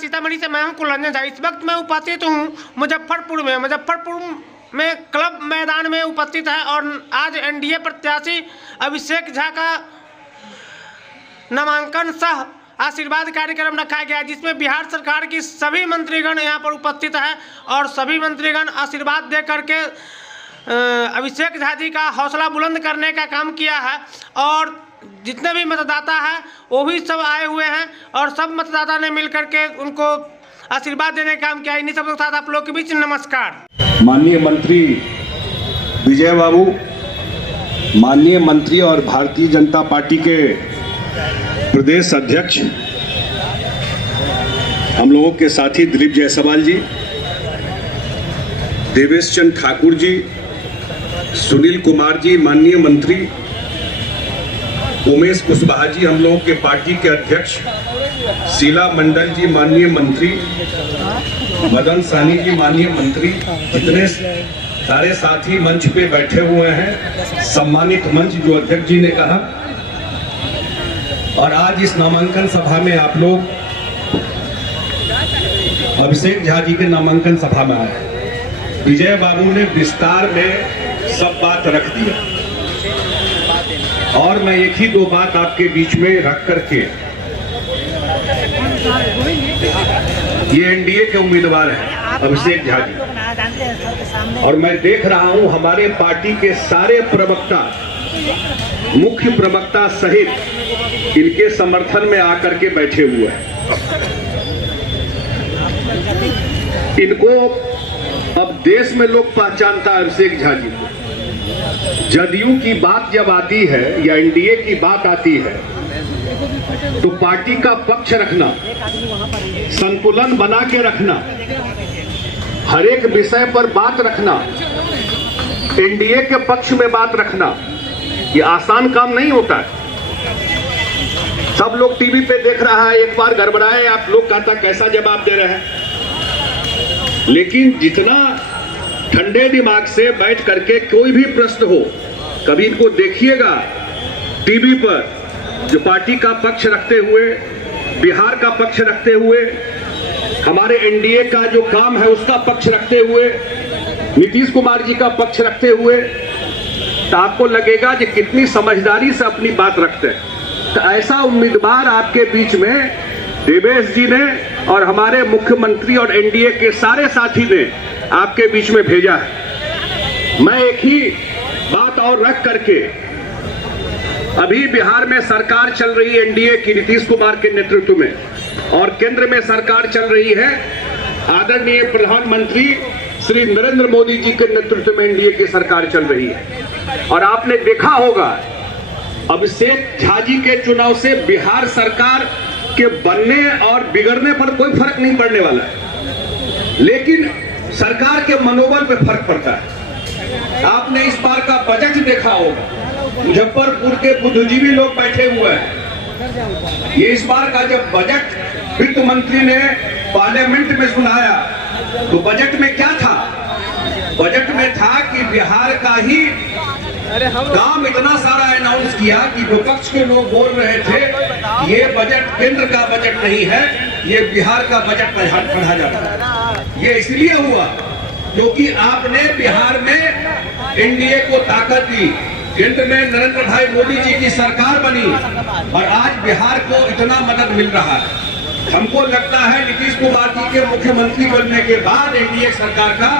सीतामढ़ी से मैं हूं कुलरंजन झा। इस वक्त मैं उपस्थित हूं मुजफ्फरपुर में क्लब मैदान में उपस्थित है और आज एनडीए प्रत्याशी अभिषेक झा का नामांकन सह आशीर्वाद कार्यक्रम रखा गया है, जिसमें बिहार सरकार की सभी मंत्रीगण यहां पर उपस्थित है और सभी मंत्रीगण आशीर्वाद दे करके अभिषेक झा जी का हौसला बुलंद करने का काम किया है। और जितने भी मतदाता हैं वो भी सब आए हुए हैं और सब मतदाता ने मिल करके उनको आशीर्वाद देने का काम किया। इन्हीं सब के साथ आप लोग के बीच नमस्कार। माननीय मंत्री विजय बाबू, माननीय मंत्री और भारतीय जनता पार्टी के प्रदेश अध्यक्ष हम लोगों के साथी दिलीप जायसवाल जी, देवेश चंद ठाकुर जी, सुनील कुमार जी, माननीय मंत्री उमेश कुशवाहा जी, हम लोगों के पार्टी के अध्यक्ष शीला मंडल जी, माननीय मंत्री मदन सानी जी, माननीय मंत्री, जितने सारे साथी मंच पे बैठे हुए हैं, सम्मानित मंच जो अध्यक्ष जी ने कहा। और आज इस नामांकन सभा में आप लोग अभिषेक झा जी के नामांकन सभा में आए। विजय बाबू ने विस्तार में सब बात रख दिया और मैं एक ही दो बात आपके बीच में रख करके, ये एनडीए के उम्मीदवार हैं अभिषेक झा जी, और मैं देख रहा हूं हमारे पार्टी के सारे प्रवक्ता, मुख्य प्रवक्ता सहित इनके समर्थन में आकर के बैठे हुए हैं। इनको अब देश में लोग पहचानता है अभिषेक झा जी को। जदयू की बात जब आती है या एनडीए की बात आती है तो पार्टी का पक्ष रखना, संतुलन बना के रखना, हर एक विषय पर बात रखना, एनडीए के पक्ष में बात रखना, ये आसान काम नहीं होता है। सब लोग टीवी पे देख रहा है, एक बार गड़बड़ाए आप लोग कहता कैसा जवाब दे रहे हैं। लेकिन जितना ठंडे दिमाग से बैठ करके कोई भी प्रश्न हो, कभी इनको देखिएगा टीवी पर, जो पार्टी का पक्ष रखते हुए, बिहार का पक्ष रखते हुए, हमारे एनडीए का जो काम है उसका पक्ष रखते हुए, नीतीश कुमार जी का पक्ष रखते हुए, तो आपको लगेगा कि कितनी समझदारी से अपनी बात रखते हैं। तो ऐसा उम्मीदवार आपके बीच में देवेश जी ने और हमारे मुख्यमंत्री और एनडीए के सारे साथी ने आपके बीच में भेजा है। मैं एक ही बात और रख करके, अभी बिहार में सरकार चल रही है एनडीए की नीतीश कुमार के नेतृत्व में, और केंद्र में सरकार चल रही है आदरणीय प्रधानमंत्री श्री नरेंद्र मोदी जी के नेतृत्व में एनडीए की सरकार चल रही है। और आपने देखा होगा अभिषेक झा जी के चुनाव से बिहार सरकार के बनने और बिगड़ने पर कोई फर्क नहीं पड़ने वाला है, लेकिन सरकार के मनोबल पे फर्क पड़ता है। आपने इस बार का बजट देखा होगा, मुजफ्फरपुर के बुद्धिजीवी लोग बैठे हुए हैं। ये इस बार का जब बजट वित्त मंत्री ने पार्लियामेंट में सुनाया तो बजट में क्या था? बजट में था कि बिहार का ही काम इतना सारा अनाउंस किया कि विपक्ष के लोग बोल रहे थे ये बजट केंद्र का बजट नहीं है, ये बिहार का बजट पढ़ा जाता है। ये इसलिए हुआ क्योंकि आपने बिहार में एनडीए को ताकत दी, केंद्र में नरेंद्र भाई मोदी जी की सरकार बनी और आज बिहार को इतना मदद मिल रहा है। हमको लगता है नीतीश कुमार जी के मुख्यमंत्री बनने के बाद एनडीए सरकार का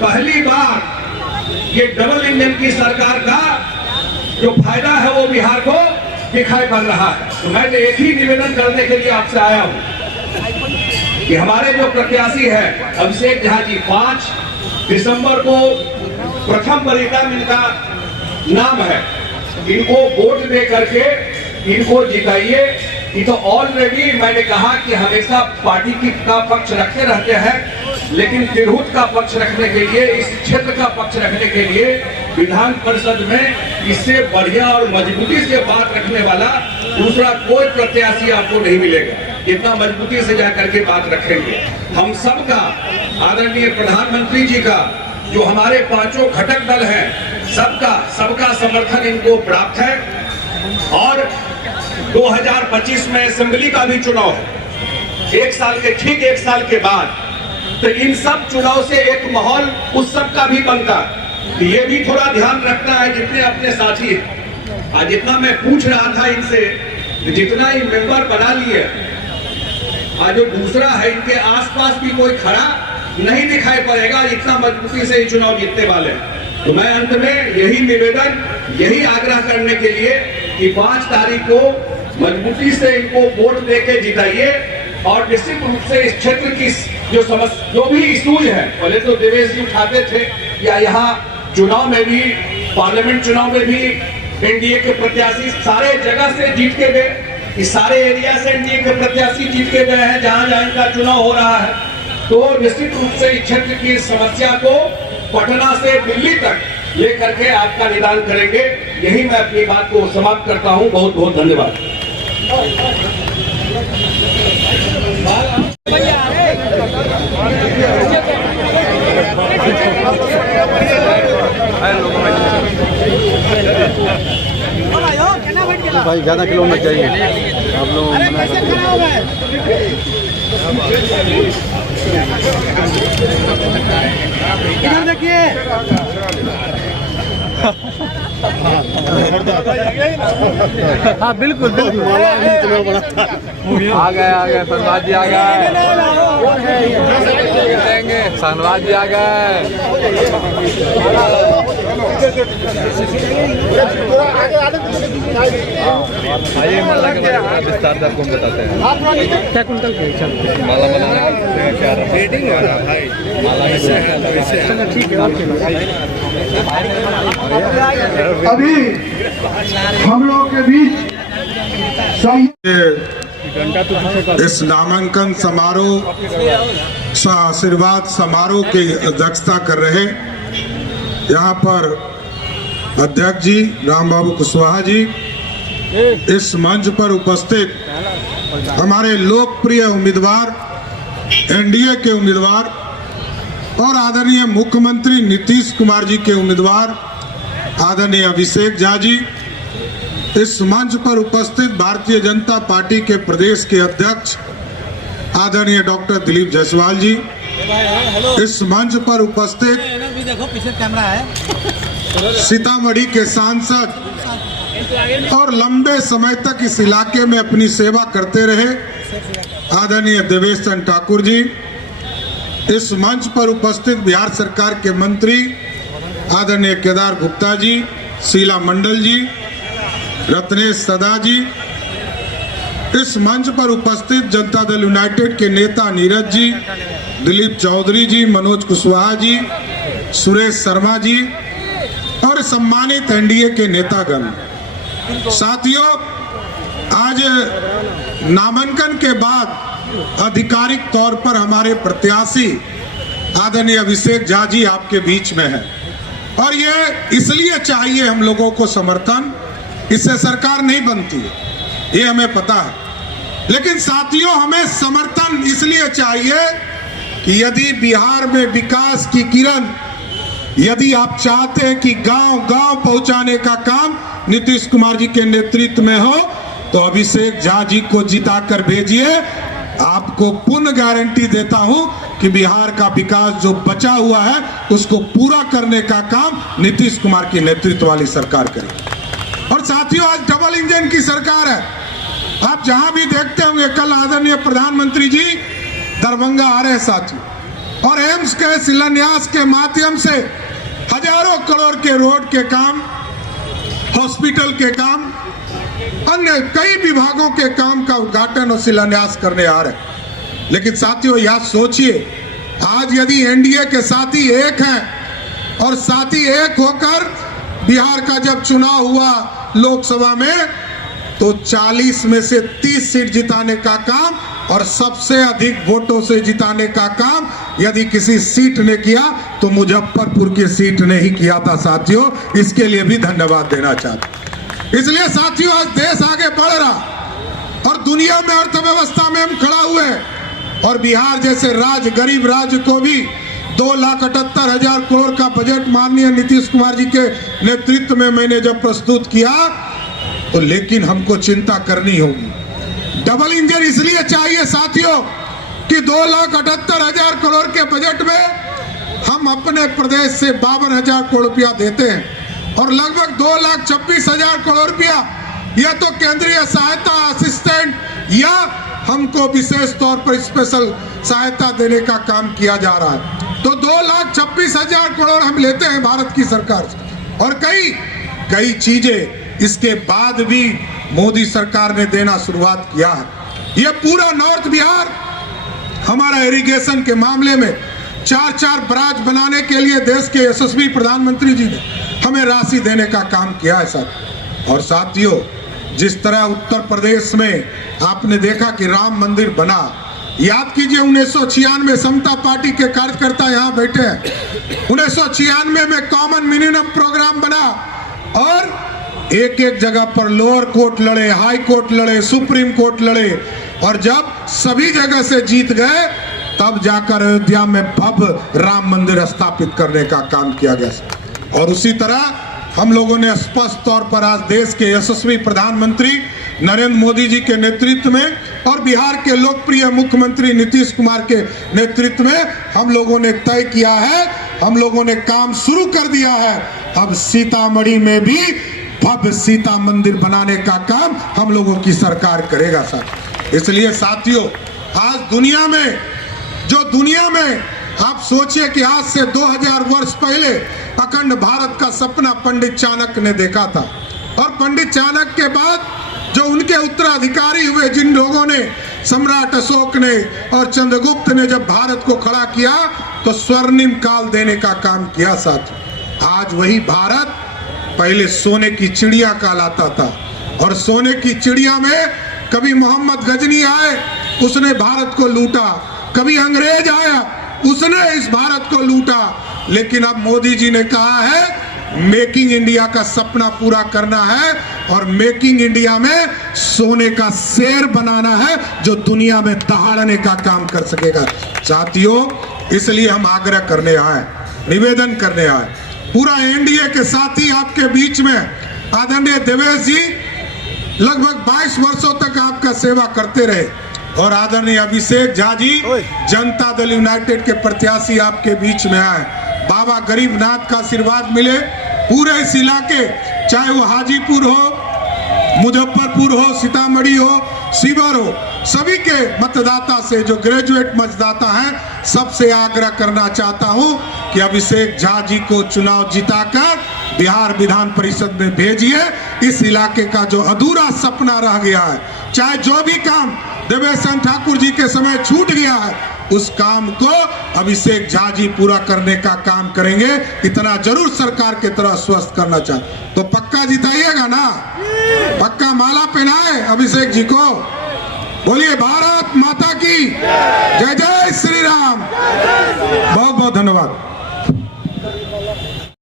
पहली बार ये डबल इंजन की सरकार का जो फायदा है वो बिहार को दिखाई पड़ रहा है। तो मैं एक ही निवेदन करने के लिए आपसे आया हूं कि हमारे जो प्रत्याशी है अभिषेक झा जी, 5 दिसंबर को प्रथम परिणाम इनका नाम है, इनको वोट दे करके इनको जिताइए। ये तो ऑलरेडी मैंने कहा कि हमेशा पार्टी का पक्ष रखते रहते हैं, लेकिन तिरहुत का पक्ष रखने के लिए, इस क्षेत्र का पक्ष रखने के लिए विधान परिषद में इससे बढ़िया और मजबूती से बात रखने वाला दूसरा कोई प्रत्याशी आपको नहीं मिलेगा। इतना मजबूती से जाकर के बात रखेंगे। हम सबका, आदरणीय प्रधानमंत्री जी का, जो हमारे 5 घटक दल हैं, सबका समर्थन इनको प्राप्त है। और 2025 में असेंबली का भी चुनाव है एक साल के ठीक एक साल के बाद, तो इन सब चुनाव से एक माहौल उस सब का भी बनता। ये भी थोड़ा ध्यान रखना है जितने अपने साथी हैं। आज जितना मैं पूछ रहा था इनसे, जितना ही मेंबर बना लिए, आज जो दूसरा है इनके आसपास भी कोई खड़ा नहीं दिखाई पड़ेगा, इतना मजबूती से ये चुनाव जीतने वाले हैं। तो मैं अंत में यही निवेदन, यही आग्रह करने के लिए कि 5 तारीख को मजबूती से इनको वोट देके जिताइए और निश्चित रूप से इस क्षेत्र की जो भी इशूज है, पहले तो देवेश जी उठाते थे, या यहाँ चुनाव में भी, पार्लियामेंट चुनाव में भी एनडीए के प्रत्याशी सारे जगह से जीत के गए, इस सारे एरिया से एनडीए के प्रत्याशी जीत के गए हैं जहां जहां इनका चुनाव हो रहा है। तो निश्चित रूप से इस क्षेत्र की समस्या को पटना से दिल्ली तक लेकर के आपका निदान करेंगे। यही मैं अपनी बात को समाप्त करता हूं। बहुत बहुत धन्यवाद। भाई ज्यादा किलो में चाहिए आप लोग। इधर देखिए, हाँ बिल्कुल बिल्कुल, आ गए शहनवाज जी आ गए, शहनवाज जी आ गए। आइए माला के विस्तार से आपको बताते हैं। क्या कुंटल के माला बनाने क्या रेटिंग हो रहा भाई, माला में ठीक है। अभी हम लोगों के बीच इस नामांकन समारोह आशीर्वाद समारोह की अध्यक्षता कर रहे यहाँ पर अध्यक्ष जी राम बाबू कुशवाहा जी, इस मंच पर उपस्थित हमारे लोकप्रिय उम्मीदवार, एनडीए के उम्मीदवार और आदरणीय मुख्यमंत्री नीतीश कुमार जी के उम्मीदवार आदरणीय अभिषेक झा जी, इस मंच पर उपस्थित भारतीय जनता पार्टी के प्रदेश के अध्यक्ष आदरणीय डॉक्टर दिलीप जायसवाल जी, इस मंच पर उपस्थित सीतामढ़ी के सांसद और लंबे समय तक इस इलाके में अपनी सेवा करते रहे आदरणीय देवेश चंद्र ठाकुर जी, इस मंच पर उपस्थित बिहार सरकार के मंत्री आदरणीय केदार गुप्ता जी, शीला मंडल जी, रत्नेश सदा जी, इस मंच पर उपस्थित जनता दल यूनाइटेड के नेता नीरज जी, दिलीप चौधरी जी, मनोज कुशवाहा जी, सुरेश शर्मा जी और सम्मानित एनडीए के नेतागण। साथियों, आज नामांकन के बाद आधिकारिक तौर पर हमारे प्रत्याशी आदरणीय अभिषेक झा जी आपके बीच में है और ये इसलिए चाहिए हम लोगों को समर्थन, इससे सरकार नहीं बनती है, ये हमें पता है। लेकिन साथियों, हमें समर्थन इसलिए चाहिए कि यदि बिहार में विकास की किरण, यदि आप चाहते हैं कि गांव-गांव पहुंचाने का काम नीतीश कुमार जी के नेतृत्व में हो, तो अभिषेक झा जी को जिताकर भेजिए। आपको पूर्ण गारंटी देता हूं कि बिहार का विकास जो बचा हुआ है उसको पूरा करने का काम नीतीश कुमार के नेतृत्व वाली सरकार करेगी। और साथियों, आज डबल इंजन की सरकार है। आप जहां भी देखते होंगे, कल आदरणीय प्रधानमंत्री जी दरभंगा आ रहे साथी, और एम्स के शिलान्यास के माध्यम से हजारों करोड़ के रोड के काम, हॉस्पिटल के काम, अन्य कई विभागों के काम का उद्घाटन और शिलान्यास करने आ रहे। लेकिन साथियों, यह सोचिए, आज यदि एनडीए के साथी एक हैं और साथी एक होकर बिहार का जब चुनाव हुआ लोकसभा में, तो 40 में से 30 सीट जिताने का काम और सबसे अधिक वोटों से जिताने का काम यदि किसी सीट ने किया तो मुजफ्फरपुर की सीट ने ही किया था साथियों। इसके लिए भी धन्यवाद देना चाहते। इसलिए साथियों, आज देश आगे बढ़ रहा और दुनिया में अर्थव्यवस्था में हम खड़ा हुए, और बिहार जैसे राज्य, गरीब राज्य को भी 2,78,000 करोड़ का बजट माननीय नीतीश कुमार जी के नेतृत्व में मैंने जब प्रस्तुत किया, तो लेकिन हमको चिंता करनी होगी। डबल इंजन इसलिए चाहिए साथियों कि 2,78,000 करोड़ के बजट में हम अपने प्रदेश से 52,000 करोड़ रुपया देते हैं और लगभग 2,26,000 करोड़ रुपया यह तो केंद्रीय सहायता असिस्टेंट या हमको विशेष तौर पर स्पेशल सहायता देने का काम किया जा रहा है। तो 2,26,000 करोड़ हम लेते हैं भारत की सरकार से और कई चीजें इसके बाद भी मोदी सरकार ने देना शुरुआत किया है। यह पूरा नॉर्थ बिहार हमारा इरिगेशन के मामले में 4 बराज बनाने के लिए देश के यशस्वी प्रधानमंत्री जी ने हमें राशि देने का काम किया है सर। और साथियों, जिस तरह उत्तर प्रदेश में आपने देखा कि राम मंदिर बना, याद कीजिए 1996 समता पार्टी के कार्यकर्ता यहाँ बैठे हैं, 1996 में कॉमन मिनिमम प्रोग्राम बना और एक जगह पर लोअर कोर्ट लड़े, हाई कोर्ट लड़े, सुप्रीम कोर्ट लड़े और जब सभी जगह से जीत गए तब जाकर अयोध्या में भव्य राम मंदिर स्थापित करने का काम किया गया। और उसी तरह हम लोगों ने स्पष्ट तौर पर आज देश के यशस्वी प्रधानमंत्री नरेंद्र मोदी जी के नेतृत्व में और बिहार के लोकप्रिय मुख्यमंत्री नीतीश कुमार के नेतृत्व में हम लोगों ने तय किया है, हम लोगों ने काम शुरू कर दिया है। अब सीतामढ़ी में भी भव्य सीता मंदिर बनाने का काम हम लोगों की सरकार करेगा सर। इसलिए साथियों, आज दुनिया में आप सोचिए कि आज से 2000 वर्ष पहले अखंड भारत का सपना पंडित चाणक्य ने देखा था और पंडित चाणक्य के बाद जो उनके उत्तराधिकारी हुए, जिन लोगों ने, सम्राट अशोक ने और चंद्रगुप्त ने जब भारत को खड़ा किया तो स्वर्णिम काल देने का काम किया साथ। आज वही भारत पहले सोने की चिड़िया कहलाता था और सोने की चिड़िया में कभी मोहम्मद गजनी आए, उसने भारत को लूटा, कभी अंग्रेज आया, उसने इस भारत को लूटा, लेकिन अब मोदी जी ने कहा है मेकिंग इंडिया का सपना पूरा करना है और मेकिंग इंडिया में सोने का शेर बनाना है जो दुनिया में दहाड़ने का काम कर सकेगा। साथियों, इसलिए हम आग्रह करने आए, निवेदन करने आए, पूरा एनडीए के साथी आपके बीच में आदरणीय देवेश जी लगभग 22 वर्षों तक आपका सेवा करते रहे और आदरणीय अभिषेक झा जी जनता दल यूनाइटेड के प्रत्याशी आपके बीच में आए। बाबा गरीबनाथ का आशीर्वाद मिले पूरे इस इलाके, चाहे वो हाजीपुर हो, मुजफ्फरपुर हो, सीतामढ़ी हो, शिवहर हो, सभी के मतदाता से, जो ग्रेजुएट मतदाता हैं, सबसे आग्रह करना चाहता हूं कि अभिषेक झा जी को चुनाव जिताकर बिहार विधान परिषद में भेजिए। इस इलाके का जो अधूरा सपना रह गया है, चाहे जो भी काम देवेश चंद्र ठाकुर जी के समय छूट गया है, उस काम को अभिषेक झा जी पूरा करने का काम करेंगे। इतना जरूर सरकार की तरह स्वस्थ करना चाहते तो पक्का जिताइएगा ना, पक्का माला पहनाए अभिषेक जी को। बोलिए भारत माता की जय, जय श्री राम। बहुत बहुत धन्यवाद।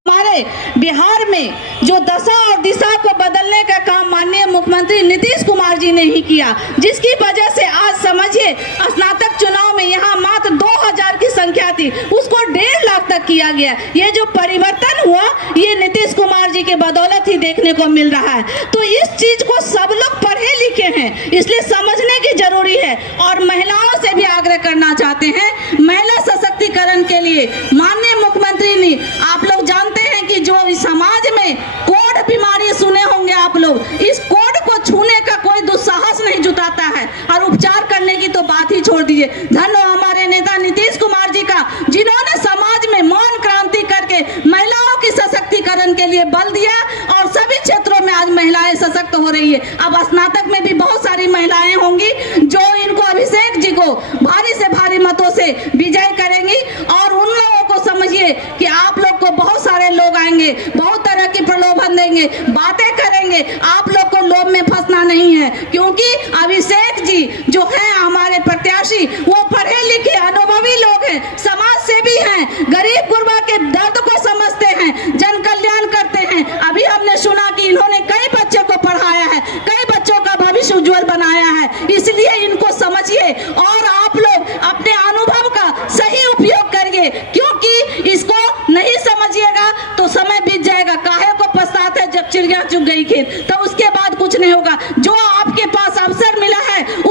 हमारे बिहार में जो दशा और दिशा को बदलने का काम माननीय मुख्यमंत्री नीतीश कुमार जी ने ही किया, जिसकी वजह से आज समझिए स्नातक चुनाव में यहाँ मात्र 2000 की संख्या थी, उसको 1.5 लाख तक किया गया। ये जो परिवर्तन हुआ ये नीतीश कुमार जी के बदौलत ही देखने को मिल रहा है। तो इस चीज को सब लोग पढ़े लिखे हैं, इसलिए समझने की जरूरी है। और महिलाओं से भी आग्रह करना चाहते हैं, महिला सशक्तिकरण के लिए माननीय मुख्यमंत्री ने, आप लोग जानते हैं कि जो समाज में कोढ़ बीमारी सुने होंगे आप लोग, इस कोढ़ को छूने का कोई दुस्साहस नहीं जुटाता है और उपचार करने की तो बात ही छोड़ दीजिए। धन्य हमारे नेता नीतीश कुमार जी का, जिन्होंने समाज में मौन क्रांति करके महिलाओं की सशक्तिकरण के लिए बल दिया और सभी क्षेत्रों में आज महिलाएं सशक्त हो रही है। अब स्नातक में भी बहुत सारी महिलाएं होंगी जो इनको अभिषेक जी को भारी से भारी मतों से विजय करेंगी। और उन लोगों को समझिए कि आप लोग को बहुत सारे लोग आएंगे, बहुत तरह की प्रलोभन देंगे, बातें करेंगे, आप लोग को लोभ में फंसना नहीं है, क्योंकि अभिषेक जी जो है हमारे प्रत्याशी, वो पढ़े लिखे अनुभवी लोग हैं, समाज सेवी हैं, गरीब गुरबा के दर्द को समझते हैं, जन कल्याण करते हैं। अभी हमने सुना कि इन्होंने कई बच्चों को पढ़ाया है, कई बच्चों का भविष्य उज्जवल बनाया है, इसलिए इनको समझिए और आप लोग अपने अनुभव का सही उपयोग करिए, क्योंकि इसको नहीं समझिएगा तो समय बीत जाएगा। काहे को पछताते जब चिड़िया चुग गई खेत, तो उसके बाद कुछ नहीं होगा। जो आपके पास अवसर मिला है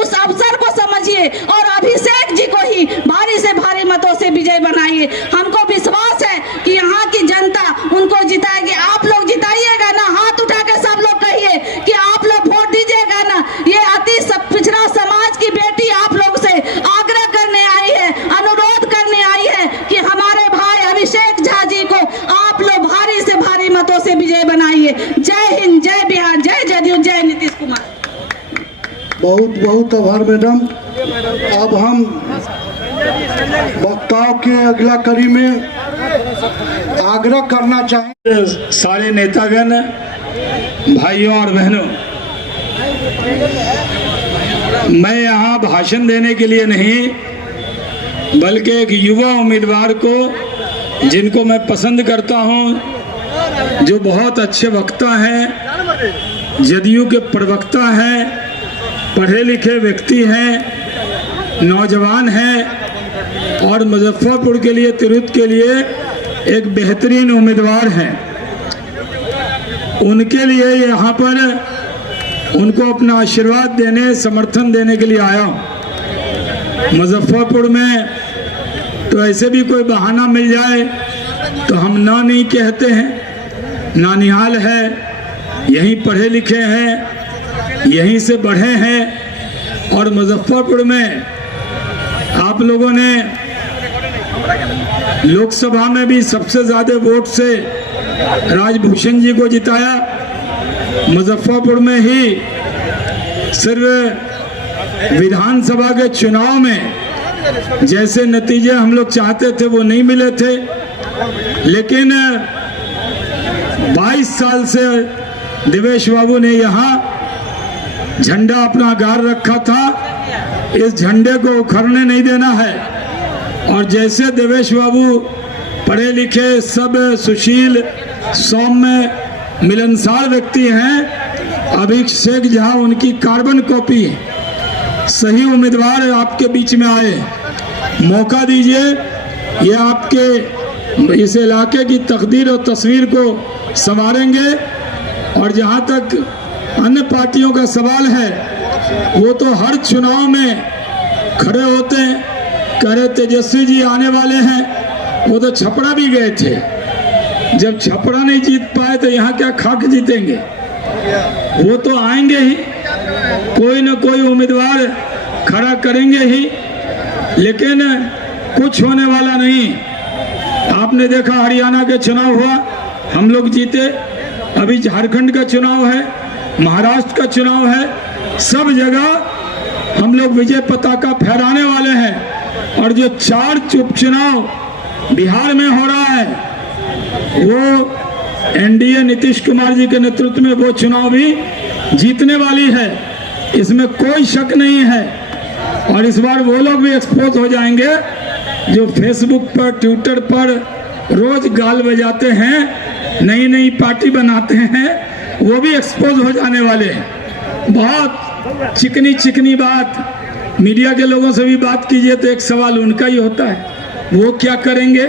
बनाइए और अभिषेक जी को ही भारी से भारी मतों से विजय बनाइए। हमको विश्वास है कि यहाँ की जनता उनको जिताएगी। आप लोग जिताइएगा ना, हाथ उठा के सब लोग कहिए कि आप लोग वोट दीजिएगा ना। ये अति पिछड़ा समाज की बेटी आप लोग से आग्रह करने आई है, अनुरोध करने आई है कि हमारे भाई अभिषेक झा जी को आप लोग भारी से भारी मतों से विजय बनाइए। जय हिंद, जय बिहार, जय जदयू, जय नीतीश कुमार। बहुत बहुत आभार मैडम। अब हम वक्ताओं के अगला कड़ी में आग्रह करना चाहेंगे सारे नेतागण, भाइयों और बहनों, मैं यहाँ भाषण देने के लिए नहीं बल्कि एक युवा उम्मीदवार को जिनको मैं पसंद करता हूँ, जो बहुत अच्छे वक्ता हैं, जदयू के प्रवक्ता हैं, पढ़े लिखे व्यक्ति हैं, नौजवान हैं और मुजफ्फरपुर के लिए, तिरहुत के लिए एक बेहतरीन उम्मीदवार हैं, उनके लिए यहाँ पर उनको अपना आशीर्वाद देने, समर्थन देने के लिए आया हूँ। मुजफ्फरपुर में तो ऐसे भी कोई बहाना मिल जाए तो हम ना नहीं कहते हैं। नानिहाल है, यहीं पढ़े लिखे हैं, यहीं से बढ़े हैं और मुजफ्फरपुर में आप लोगों ने लोकसभा में भी सबसे ज़्यादा वोट से राजभूषण जी को जिताया। मुजफ्फरपुर में ही सिर्फ विधानसभा के चुनाव में जैसे नतीजे हम लोग चाहते थे वो नहीं मिले थे, लेकिन 22 साल से देवेश बाबू ने यहाँ झंडा अपना गाड़ रखा था। इस झंडे को उखड़ने नहीं देना है और जैसे देवेश बाबू पढ़े लिखे, सब सुशील, सौम्य, मिलनसार व्यक्ति हैं, अभिषेक झा उनकी कार्बन कॉपी है। सही उम्मीदवार आपके बीच में आए, मौका दीजिए। ये आपके इस इलाके की तकदीर और तस्वीर को संवारेंगे। और जहाँ तक अन्य पार्टियों का सवाल है, वो तो हर चुनाव में खड़े होते हैं, कह रहे तेजस्वी जी आने वाले हैं। वो तो छपरा भी गए थे, जब छपरा नहीं जीत पाए तो यहाँ क्या खाक जीतेंगे। वो तो आएंगे ही, कोई न कोई उम्मीदवार खड़ा करेंगे ही, लेकिन कुछ होने वाला नहीं। आपने देखा हरियाणा के चुनाव हुआ, हम लोग जीते। अभी झारखंड का चुनाव है, महाराष्ट्र का चुनाव है, सब जगह हम लोग विजय पताका फहराने वाले हैं। और जो 4 उपचुनाव बिहार में हो रहा है, वो एनडीए नीतीश कुमार जी के नेतृत्व में वो चुनाव भी जीतने वाली है, इसमें कोई शक नहीं है। और इस बार वो लोग भी एक्सपोज हो जाएंगे जो फेसबुक पर, ट्विटर पर रोज गाल बजाते हैं, नई नई पार्टी बनाते हैं, वो भी एक्सपोज हो जाने वाले हैं। बहुत चिकनी चिकनी बात, मीडिया के लोगों से भी बात कीजिए तो एक सवाल उनका ही होता है, वो क्या करेंगे।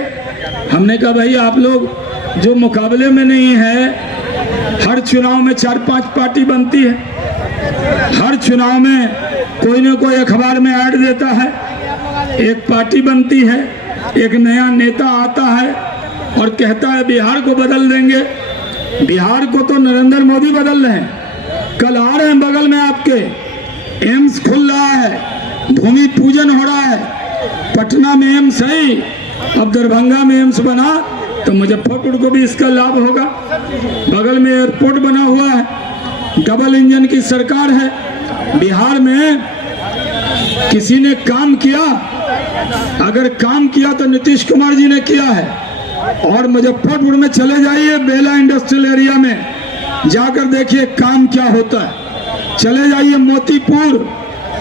हमने कहा भाई आप लोग जो मुकाबले में नहीं है, हर चुनाव में 4-5 पार्टी बनती है, हर चुनाव में कोई ना कोई अखबार में ऐड देता है, एक पार्टी बनती है, एक नया नेता आता है और कहता है बिहार को बदल देंगे। बिहार को तो नरेंद्र मोदी बदल रहे हैं। कल आ रहे हैं बगल में आपके, एम्स खुल रहा है, भूमि पूजन हो रहा है, पटना में एम्स है, अब दरभंगा में एम्स बना तो मुजफ्फरपुर को भी इसका लाभ होगा। बगल में एयरपोर्ट बना हुआ है, डबल इंजन की सरकार है। बिहार में किसी ने काम किया, अगर काम किया तो नीतीश कुमार जी ने किया है। और मुजफ्फरपुर में चले जाइए, बेला इंडस्ट्रियल एरिया में जाकर देखिए काम क्या होता है। चले जाइए मोतीपुर,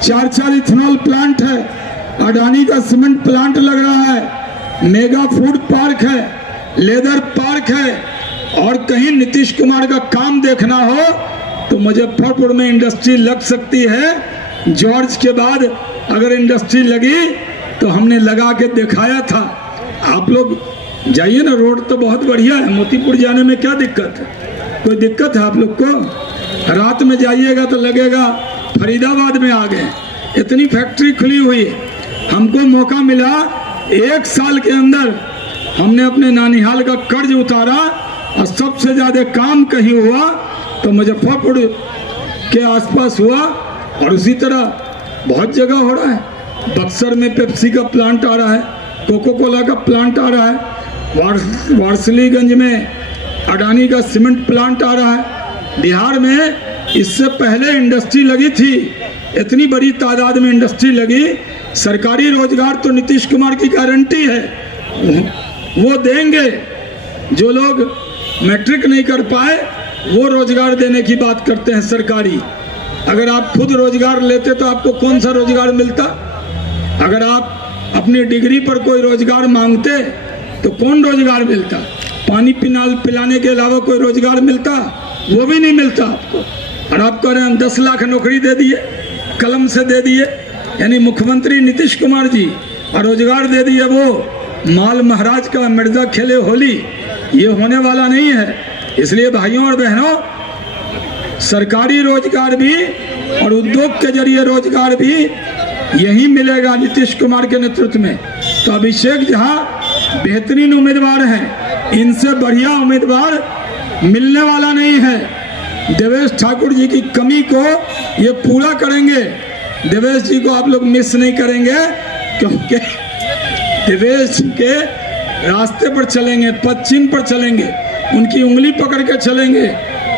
4 इथेनॉल प्लांट है, अडानी का सीमेंट प्लांट लग रहा है, मेगा फूड पार्क है, लेदर पार्क है। और कहीं नीतीश कुमार का काम देखना हो तो मुजफ्फरपुर में इंडस्ट्री लग सकती है। जॉर्ज के बाद अगर इंडस्ट्री लगी तो हमने लगा के दिखाया था। आप लोग जाइए ना, रोड तो बहुत बढ़िया है, मोतीपुर जाने में क्या दिक्कत है? कोई दिक्कत है आप लोग को? रात में जाइएगा तो लगेगा फरीदाबाद में आ गए, इतनी फैक्ट्री खुली हुई है। हमको मौका मिला 1 साल के अंदर हमने अपने नानिहाल का कर्ज उतारा और सबसे ज़्यादा काम कहीं हुआ तो मुजफ्फरपुर के आसपास हुआ, और उसी तरह बहुत जगह हो रहा है। बक्सर में पेप्सी का प्लांट आ रहा है, कोको कोला का प्लांट आ रहा है, वारसलीगंज में अडानी का सीमेंट प्लांट आ रहा है। बिहार में इससे पहले इंडस्ट्री लगी थी, इतनी बड़ी तादाद में इंडस्ट्री लगी। सरकारी रोजगार तो नीतीश कुमार की गारंटी है, वो देंगे। जो लोग मैट्रिक नहीं कर पाए वो रोजगार देने की बात करते हैं सरकारी। अगर आप खुद रोजगार लेते तो आपको कौन सा रोजगार मिलता? अगर आप अपनी डिग्री पर कोई रोजगार मांगते तो कौन रोजगार मिलता? पानी पिलाने के अलावा कोई रोजगार मिलता? वो भी नहीं मिलता आपको। और आप कह रहे हैं 10 लाख नौकरी दे दिए, कलम से दे दिए, यानी मुख्यमंत्री नीतीश कुमार जी, और रोजगार दे दिए वो माल महाराज का मिर्जा खेले होली। ये होने वाला नहीं है। इसलिए भाइयों और बहनों, सरकारी रोजगार भी और उद्योग के जरिए रोजगार भी यही मिलेगा नीतीश कुमार के नेतृत्व में। तो अभिषेक झा बेहतरीन उम्मीदवार हैं, इनसे बढ़िया उम्मीदवार मिलने वाला नहीं है। देवेश ठाकुर जी की कमी को ये पूरा करेंगे। देवेश जी को आप लोग मिस नहीं करेंगे, क्योंकि देवेश के रास्ते पर चलेंगे, पश्चिम पर चलेंगे, उनकी उंगली पकड़ के चलेंगे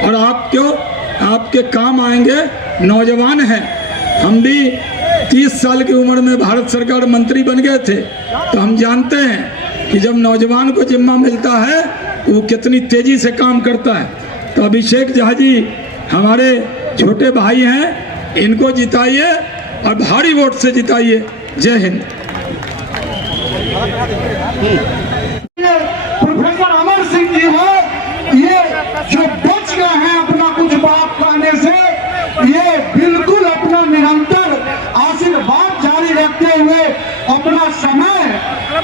और आपके काम आएंगे। नौजवान हैं, हम भी 30 साल की उम्र में भारत सरकार मंत्री बन गए थे, तो हम जानते हैं कि जब नौजवान को जिम्मा मिलता है तो वो कितनी तेजी से काम करता है। तो अभिषेक झा जी हमारे छोटे भाई हैं, इनको जिताइए और भारी वोट से जिताइए। जय हिंद। प्रोफेसर अमर सिंह जी है, ये जो बच गए हैं अपना कुछ बात कहने से, ये बिल्कुल अपना निरंतर आशीर्वाद जारी रखते हुए अपना समय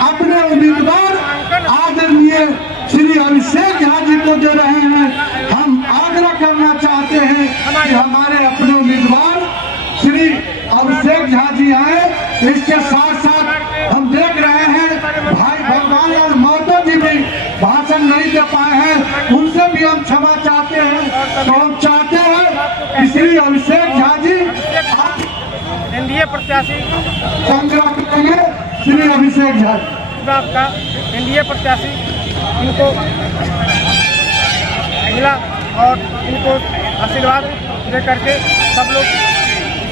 अपने उम्मीदवार आदरणीय श्री अभिषेक झा जी को दे रहे हैं। हम आग्रह करना चाहते हैं कि हमारे अपने उम्मीदवार श्री अभिषेक झा जी आए। इसके साथ साथ हम देख रहे हैं भाई भगवान लाल महतो जी भी भाषण नहीं दे पाए हैं, उनसे भी हम क्षमा चाहते हैं। तो हम चाहते हैं कि श्री अभिषेक झा जी एनडीए प्रत्याशी संग्रह करेंगे। श्री अभिषेक झा आपका एनडीए प्रत्याशी इनको मिला और इनको आशीर्वाद दे करके सब लोग,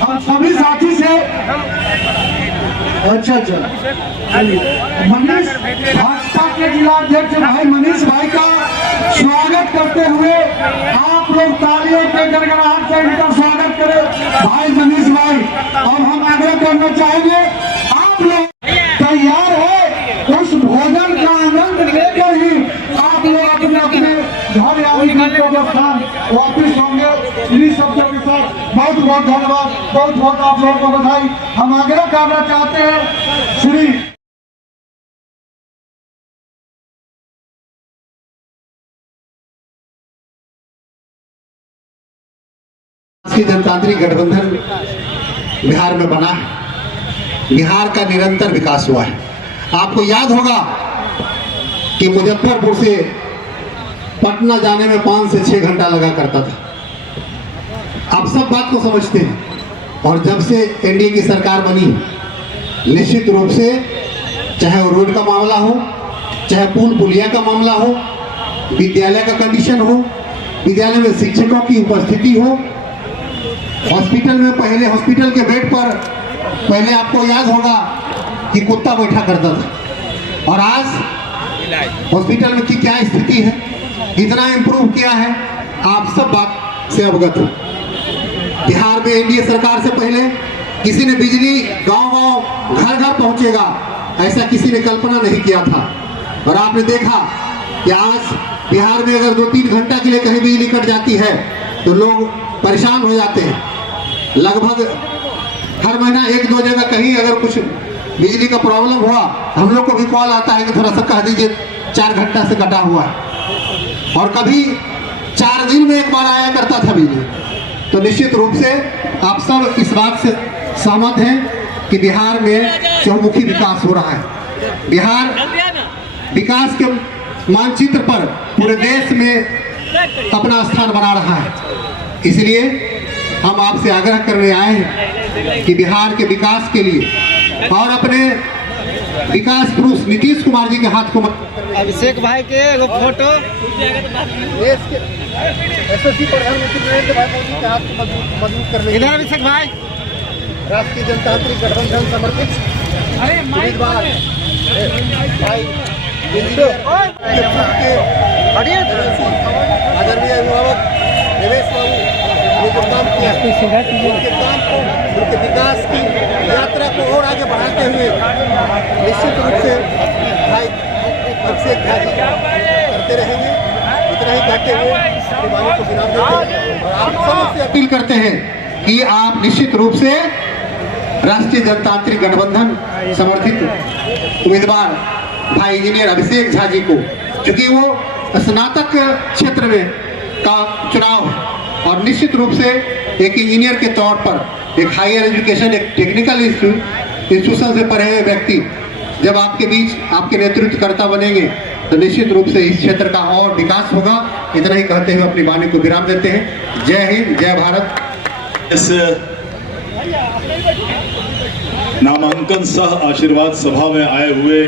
हम सभी साथी से अच्छा मनीष भाजपा के जिला अध्यक्ष भाई मनीष भाई का स्वागत करते हुए आप लोग तालियों के गड़गड़ाहट से इनका स्वागत करें भाई मनीष भाई। और हम आग्रह करना चाहेंगे, आप लोग तैयार है उस भोजन का आनंद लेकर ही आप लोग अपने अपने घर या वापिस होंगे। इन्हीं शब्दों के साथ बहुत बहुत धन्यवाद, बहुत बहुत आप लोगों को बधाई। हम आग्रह करना चाहते हैं श्री जनतांत्रिक गठबंधन बिहार में बना है, बिहार का निरंतर विकास हुआ है। आपको याद होगा कि मुजफ्फरपुर से पटना जाने में 5 से 6 घंटा लगा करता था। आप सब बात को समझते हैं। और जब से एनडीए की सरकार बनी, निश्चित रूप से चाहे वो रोड का मामला हो, चाहे पुल पुलिया का मामला हो, विद्यालय का कंडीशन हो, विद्यालय में शिक्षकों की उपस्थिति हो, हॉस्पिटल में पहले हॉस्पिटल के बेड पर पहले आपको याद होगा कि कुत्ता बैठा करता था, और आज हॉस्पिटल में की क्या स्थिति है, इतना इम्प्रूव किया है। आप सब बात से अवगत हो। बिहार में एनडीए सरकार से पहले किसी ने बिजली गांव-गांव घर-घर पहुंचेगा ऐसा किसी ने कल्पना नहीं किया था। और आपने देखा कि आज बिहार में अगर 2-3 घंटा के लिए कहीं बिजली कट जाती है तो लोग परेशान हो जाते हैं। लगभग हर महीना 1-2 जगह कहीं अगर कुछ बिजली का प्रॉब्लम हुआ, हम लोग को भी कॉल आता है कि थोड़ा सा कह दीजिए 4 घंटा से कटा हुआ है, और कभी 4 दिन में एक बार आया करता था बिजली। तो निश्चित रूप से आप सब इस बात से सहमत हैं कि बिहार में चहुमुखी विकास हो रहा है। बिहार विकास के मानचित्र पर पूरे देश में अपना स्थान बना रहा है। इसलिए हम आपसे आग्रह करने आए हैं कि बिहार के विकास के लिए और अपने विकास पुरुष नीतीश कुमार जी के हाथ को अभिषेक भाई के एगो फोटो एसएससी प्रधानमंत्री नरेंद्र भाई मोदी के हाथ को मजबूत करने इधर अभिषेक भाई राष्ट्रीय जनतांत्रिक गठबंधन समर्पित उम्मीदवार भाई आदरणीय अभिभावक देवेश बाबू ने जो काम किया उनके काम को, उनके विकास की यात्रा को और आगे बढ़ाते हुए निश्चित रूप से भाई अभिषेक झा जी करते रहेंगे। इतना ही कहते हुए अपनी वाणी को विराम देते हैं और आप सबसे अपील करते हैं कि आप निश्चित रूप से राष्ट्रीय जनतांत्रिक गठबंधन समर्थित उम्मीदवार भाई इंजीनियर अभिषेक झा जी को, क्योंकि वो स्नातक क्षेत्र में का चुनाव है और निश्चित रूप से एक इंजीनियर के तौर पर एक हायर एजुकेशन, एक टेक्निकल इंस्टीट्यूशन से पढ़े हुए व्यक्ति जब आपके बीच आपके नेतृत्वकर्ता बनेंगे तो निश्चित रूप से इस क्षेत्र का और विकास होगा। इतना ही कहते हुए अपनी वाणी को विराम देते हैं। जय हिंद, जय भारत। इस नामांकन सह आशीर्वाद सभा में आए हुए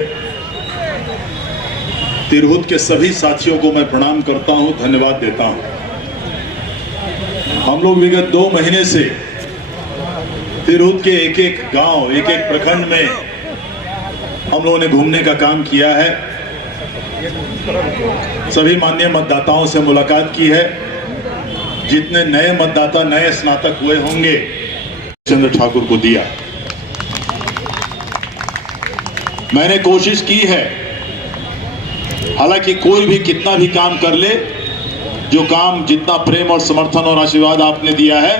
तिरहुत के सभी साथियों को मैं प्रणाम करता हूं, धन्यवाद देता हूं। हम लोग विगत 2 महीने से तिरहुत के एक एक गांव, एक एक प्रखंड में हम लोगों ने घूमने का काम किया है। सभी माननीय मतदाताओं से मुलाकात की है। जितने नए मतदाता, नए स्नातक हुए होंगे, चंद्र ठाकुर को दिया। मैंने कोशिश की है, हालांकि कोई भी कितना भी काम कर ले, जो काम जितना प्रेम और समर्थन और आशीर्वाद आपने दिया है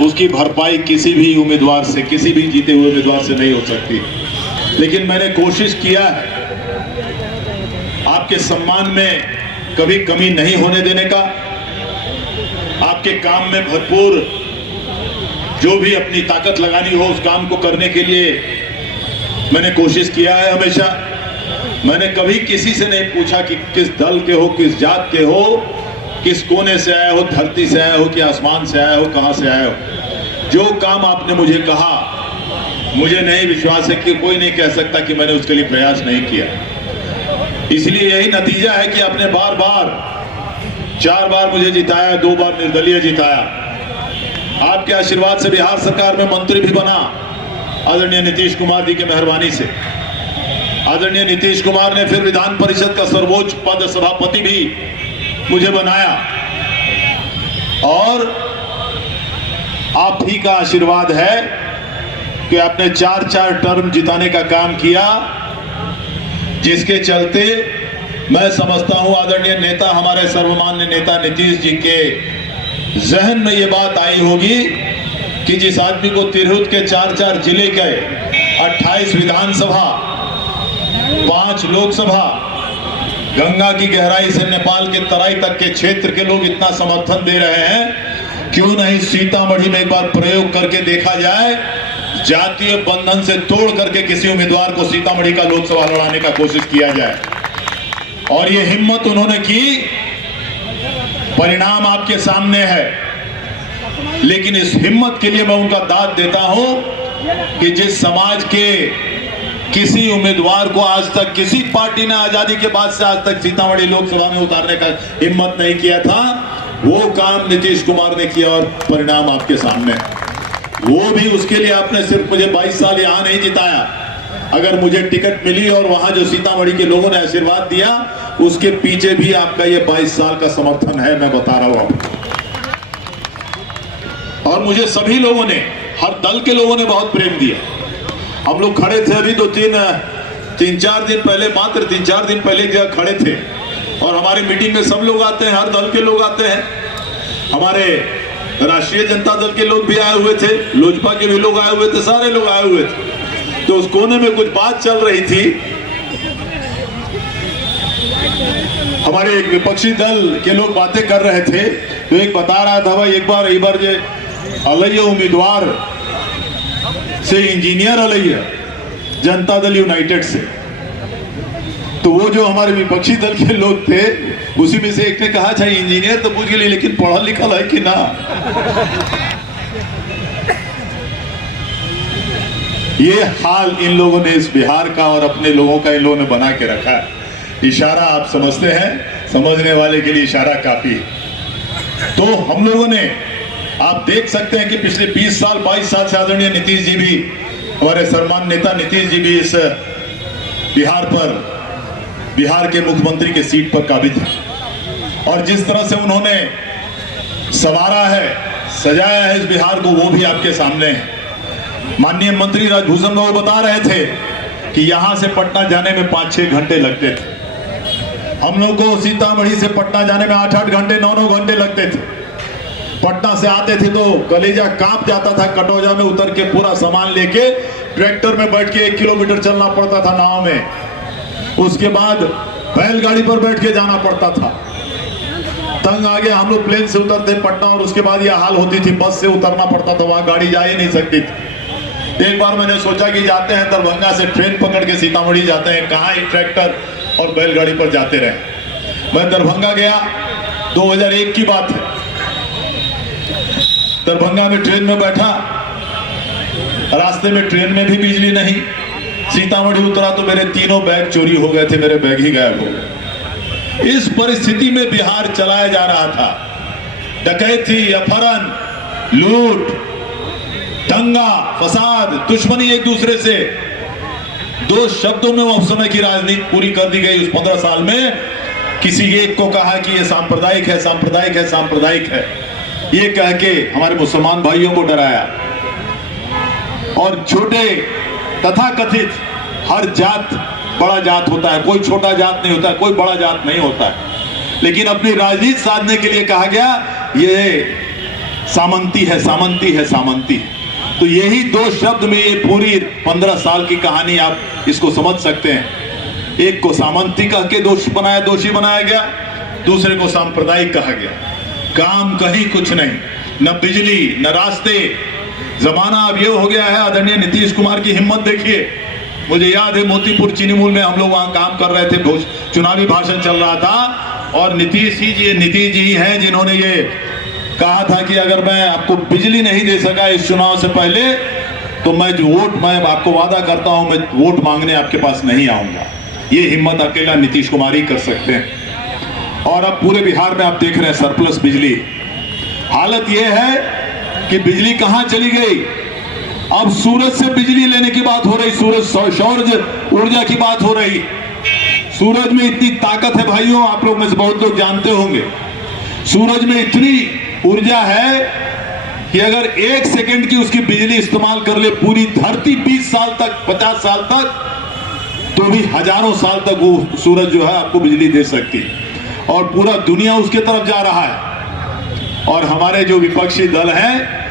उसकी भरपाई किसी भी उम्मीदवार से, किसी भी जीते हुए उम्मीदवार से नहीं हो सकती। लेकिन मैंने कोशिश किया है आपके सम्मान में कभी कमी नहीं होने देने का, आपके काम में भरपूर जो भी अपनी ताकत लगानी हो उस काम को करने के लिए मैंने कोशिश किया है। हमेशा मैंने कभी किसी से नहीं पूछा कि किस दल के हो, किस जात के हो, किस कोने से आए हो, धरती से आए हो कि आसमान से आए हो, कहां से आए हो। जो काम आपने मुझे कहा, मुझे नहीं विश्वास है कि कोई नहीं कह सकता कि मैंने उसके लिए प्रयास नहीं किया। इसलिए यही नतीजा है कि आपने बार बार 4 बार मुझे जिताया, 2 बार निर्दलीय जिताया। आपके आशीर्वाद से बिहार सरकार में मंत्री भी बना, आदरणीय नीतीश कुमार जी की मेहरबानी से। आदरणीय नीतीश कुमार ने फिर विधान परिषद का सर्वोच्च पद सभापति भी मुझे बनाया और आप ही का आशीर्वाद है कि आपने 4 टर्म जिताने का काम किया, जिसके चलते मैं समझता हूं आदरणीय नेता, हमारे सर्वमान्य नेता नीतीश जी के जहन में ये बात आई होगी कि जिस आदमी को तिरहुत के 4 जिले के 28 विधानसभा, 5 लोकसभा, गंगा की गहराई से नेपाल के तराई तक के क्षेत्र के लोग इतना समर्थन दे रहे हैं, क्यों नहीं सीतामढ़ी में एक बार प्रयोग करके देखा जाए, जातीय बंधन से तोड़ करके किसी उम्मीदवार को सीतामढ़ी का लोकसभा लड़ाने का कोशिश किया जाए। और ये हिम्मत उन्होंने की, परिणाम आपके सामने है। लेकिन इस हिम्मत के लिए मैं उनका दाद देता हूं कि जिस समाज के किसी उम्मीदवार को आज तक किसी पार्टी ने आजादी के बाद से आज तक सीतामढ़ी लोकसभा में उतारने का हिम्मत नहीं किया था, वो काम नीतीश कुमार ने किया और परिणाम आपके सामने। वो भी उसके लिए आपने सिर्फ मुझे 22 साल यहां नहीं जिताया, अगर मुझे टिकट मिली और वहां जो सीतामढ़ी के लोगों ने आशीर्वाद दिया, उसके पीछे भी आपका ये 22 साल का समर्थन है, मैं बता रहा हूं आपको। और मुझे सभी लोगों ने, हर दल के लोगों ने बहुत प्रेम दिया। हम लोग खड़े थे अभी 3-4 दिन पहले, मात्र 3-4 दिन पहले जगह खड़े थे, और हमारे मीटिंग में सब लोग आते हैं, हर दल के लोग आते हैं। हमारे राष्ट्रीय जनता दल के लोग भी आए हुए थे, लोजपा के भी लोग आए हुए थे, सारे लोग आए हुए थे। तो उस कोने में कुछ बात चल रही थी। हमारे एक विपक्षी दल के लोग बातें कर रहे थे, तो एक बता रहा था, भाई एक बार जो अलग उम्मीदवार से इंजीनियर अलैया जनता दल यूनाइटेड से। तो वो जो हमारे विपक्षी दल के लोग थे उसी में से एक ने कहा, अच्छा इंजीनियर तो पूछ गए लेकिन पढ़ा लिखा है कि ना। ये हाल इन लोगों ने इस बिहार का और अपने लोगों का इन लोगों ने बना के रखा है। इशारा आप समझते हैं, समझने वाले के लिए इशारा काफी है। तो हम लोगों ने, आप देख सकते हैं कि पिछले 20 साल 22 साल से आदरणीय नीतीश जी भी, हमारे सम्मान नेता नीतीश जी भी इस बिहार के मुख्यमंत्री के सीट पर काबिज है। और जिस तरह से उन्होंने संवारा है, सजाया है इस बिहार को, वो भी आपके सामने है। माननीय मंत्री राजभूषण वो बता रहे थे कि यहां से पटना जाने में 5-6 घंटे लगते थे। हम लोग को सीतामढ़ी से पटना जाने में 8-8 घंटे 9-9 घंटे लगते थे। पटना से आते थे तो कलेजा कांप जाता था, कटौजा में उतर के पूरा सामान लेके ट्रैक्टर में बैठ के 1 किलोमीटर चलना पड़ता था नाव में। उसके बाद बैलगाड़ी पर बैठ के जाना पड़ता था। तंग आ गया, हम लोग प्लेन से उतरते पटना और उसके बाद यह हाल होती थी, बस से उतरना पड़ता था, वहां गाड़ी जा ही नहीं सकती थी। एक बार मैंने सोचा कि जाते हैं दरभंगा से ट्रेन पकड़ के सीतामढ़ी जाते हैं, कहाँ ही ट्रैक्टर और बैलगाड़ी पर जाते रहे। मैं दरभंगा गया, 2001 की बात है। दरभंगा में ट्रेन में बैठा, रास्ते में ट्रेन में भी बिजली नहीं। सीतामढ़ी उतरा तो मेरे 3 बैग चोरी हो गए थे, मेरे बैग ही गायब हो गए। इस परिस्थिति में बिहार चलाया जा रहा था। डकैती, अपहरण, लूट, दंगा, फसाद, दुश्मनी एक दूसरे से। 2 शब्दों में उस समय की राजनीति पूरी कर दी गई। उस 15 साल में किसी एक को कहा कि ये सांप्रदायिक है, सांप्रदायिक है, सांप्रदायिक है, ये कह के हमारे मुसलमान भाइयों को डराया। और छोटे तथा कथित, हर जात बड़ा जात होता है, कोई छोटा जात नहीं होता है, कोई बड़ा जात नहीं होता है। लेकिन अपनी राजनीति साधने के लिए कहा गया ये सामंती है, सामंती है, सामंती है। तो यही 2 शब्द में ये पूरी 15 साल की कहानी आप इसको समझ सकते हैं। एक को सामंती कह के दोषी बनाया गया, दूसरे को सांप्रदायिक कहा गया। काम कहीं कुछ नहीं, न बिजली न रास्ते। जमाना अब ये हो गया है, आदरणीय नीतीश कुमार की हिम्मत देखिए। मुझे याद है मोतीपुर चीनी मिल में हम लोग वहां काम कर रहे थे, चुनावी भाषण चल रहा था और नीतीश जी हैं जिन्होंने ये कहा था कि अगर मैं आपको बिजली नहीं दे सका इस चुनाव से पहले तो मैं आपको वादा करता हूं, मैं वोट मांगने आपके पास नहीं आऊंगा। ये हिम्मत अकेला नीतीश कुमार ही कर सकते हैं। और अब पूरे बिहार में आप देख रहे हैं सरप्लस बिजली। हालत यह है कि बिजली कहां चली गई। अब सूरज से बिजली लेने की बात हो रही, सौर ऊर्जा की बात हो रही। सूरज में इतनी ताकत है भाइयों, आप लोग में से बहुत लोग जानते होंगे। सूरज में इतनी ऊर्जा है कि अगर 1 सेकंड की उसकी बिजली इस्तेमाल कर ले पूरी धरती 20 साल तक, 50 साल तक, तो भी हजारों साल तक वो सूरज जो है आपको बिजली दे सकती है। और पूरा दुनिया उसके तरफ जा रहा है। और हमारे जो विपक्षी दल हैं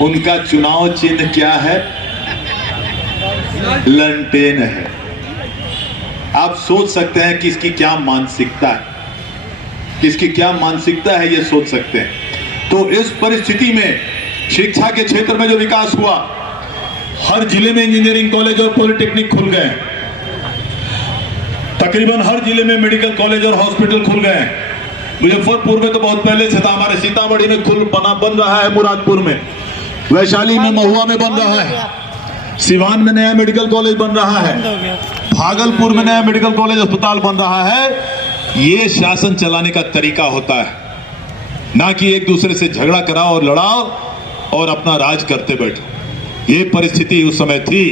उनका चुनाव चिन्ह क्या है? लंटेन है। आप सोच सकते हैं कि इसकी क्या मानसिकता है, किसकी क्या मानसिकता है, ये सोच सकते हैं। तो इस परिस्थिति में शिक्षा के क्षेत्र में जो विकास हुआ, हर जिले में इंजीनियरिंग कॉलेज और पॉलिटेक्निक खुल गए। तकरीबन हर जिले में मेडिकल कॉलेज और हॉस्पिटल खुल गए। मुजफ्फरपुर में तो बहुत पहले से था, हमारे सीतामढ़ी में बन रहा है, मुरादपुर में, वैशाली में, महुआ में बन रहा है, सिवान में नया मेडिकल कॉलेज बन रहा है, भागलपुर में नया मेडिकल कॉलेज अस्पताल बन रहा है। ये शासन चलाने का तरीका होता है, ना कि एक दूसरे से झगड़ा कराओ और लड़ाओ और अपना राज करते बैठो। ये परिस्थिति उस समय थी।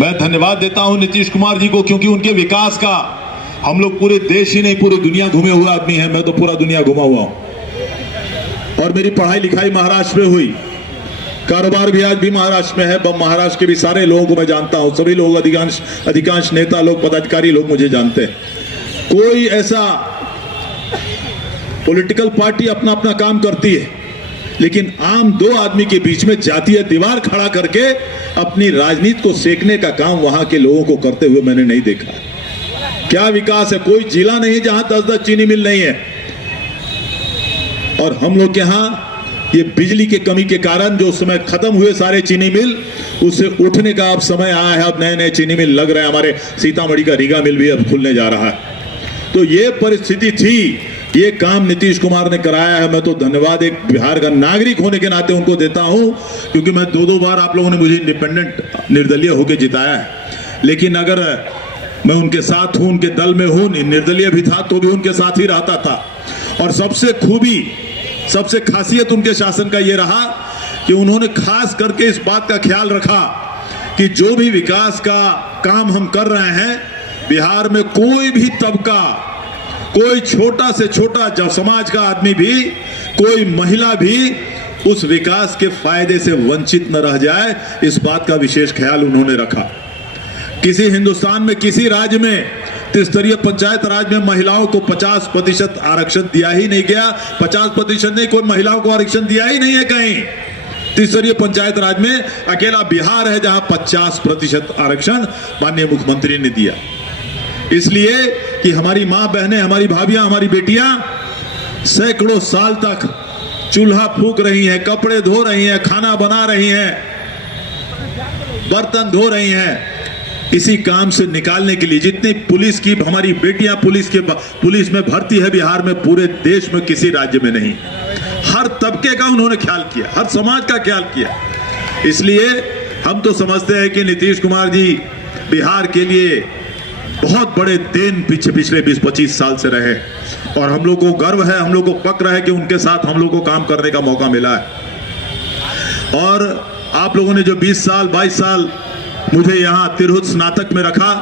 मैं धन्यवाद देता हूं नीतीश कुमार जी को, क्योंकि उनके विकास का हम लोग पूरे देश ही नहीं पूरी दुनिया घूमे हुए आदमी हैं। मैं तो पूरा दुनिया घुमा हुआ हूं और मेरी पढ़ाई लिखाई महाराष्ट्र में हुई, कारोबार भी आज भी महाराष्ट्र में है। महाराष्ट्र के भी सारे लोगों को मैं जानता हूं, सभी लोग, अधिकांश नेता लोग, पदाधिकारी लोग मुझे जानते हैं। कोई ऐसा पॉलिटिकल पार्टी अपना अपना काम करती है, लेकिन आम 2 आदमी के बीच में जातीय दीवार खड़ा करके अपनी राजनीति को सेकने का काम वहां के लोगों को करते हुए मैंने नहीं देखा। क्या विकास है? कोई जिला नहीं जहां 10-10 चीनी मिल नहीं है। और हम लोग के यहां ये बिजली के कमी के कारण जो उस समय खत्म हुए सारे चीनी मिल, उससे उठने का अब समय आया है। अब नए नए चीनी मिल लग रहे हैं। हमारे सीतामढ़ी का रीगा मिल भी अब खुलने जा रहा है। तो ये परिस्थिति थी, ये काम नीतीश कुमार ने कराया है। मैं तो धन्यवाद एक बिहार का नागरिक होने के नाते उनको देता हूं, क्योंकि मैं दो बार आप लोगों ने मुझे इंडिपेंडेंट निर्दलीय होकर जिताया है। लेकिन अगर मैं उनके साथ हूं, उनके दल में हूं, निर्दलीय भी था तो भी उनके साथ ही रहता था। और सबसे खूबी, सबसे खासियत उनके शासन का ये रहा कि उन्होंने खास करके इस बात का ख्याल रखा कि जो भी विकास का काम हम कर रहे हैं, बिहार में कोई भी तबका, कोई छोटा से छोटा समाज का आदमी भी, कोई महिला भी उस विकास के फायदे से वंचित न रह जाए, इस बात का विशेष ख्याल उन्होंने रखा। किसी हिंदुस्तान में किसी राज्य में त्रिस्तरीय पंचायत राज में महिलाओं को 50% आरक्षण दिया ही नहीं गया। 50% नहीं, कोई महिलाओं को आरक्षण दिया ही नहीं है कहीं। त्रिस्तरीय पंचायत राज में अकेला बिहार है जहां 50% आरक्षण माननीय मुख्यमंत्री ने दिया। इसलिए कि हमारी मां बहनें, हमारी भाभियां, हमारी बेटियां सैकड़ों साल तक चूल्हा फूंक रही हैं, कपड़े धो रही हैं, खाना बना रही हैं, बर्तन धो रही हैं, इसी काम से निकालने के लिए। जितनी पुलिस की हमारी बेटियां पुलिस में भर्ती है बिहार में, पूरे देश में किसी राज्य में नहीं। हर तबके का उन्होंने ख्याल किया, हर समाज का ख्याल किया। इसलिए हम तो समझते हैं कि नीतीश कुमार जी बिहार के लिए बहुत बड़े देन पिछले 20-25 साल से रहे, और हम लोग को गर्व है, हम लोग को फक्र है कि उनके साथ हम लोग को काम करने का मौका मिला है। और आप लोगों ने जो 20 साल 22 साल मुझे यहां तिरहुत स्नातक में रखा,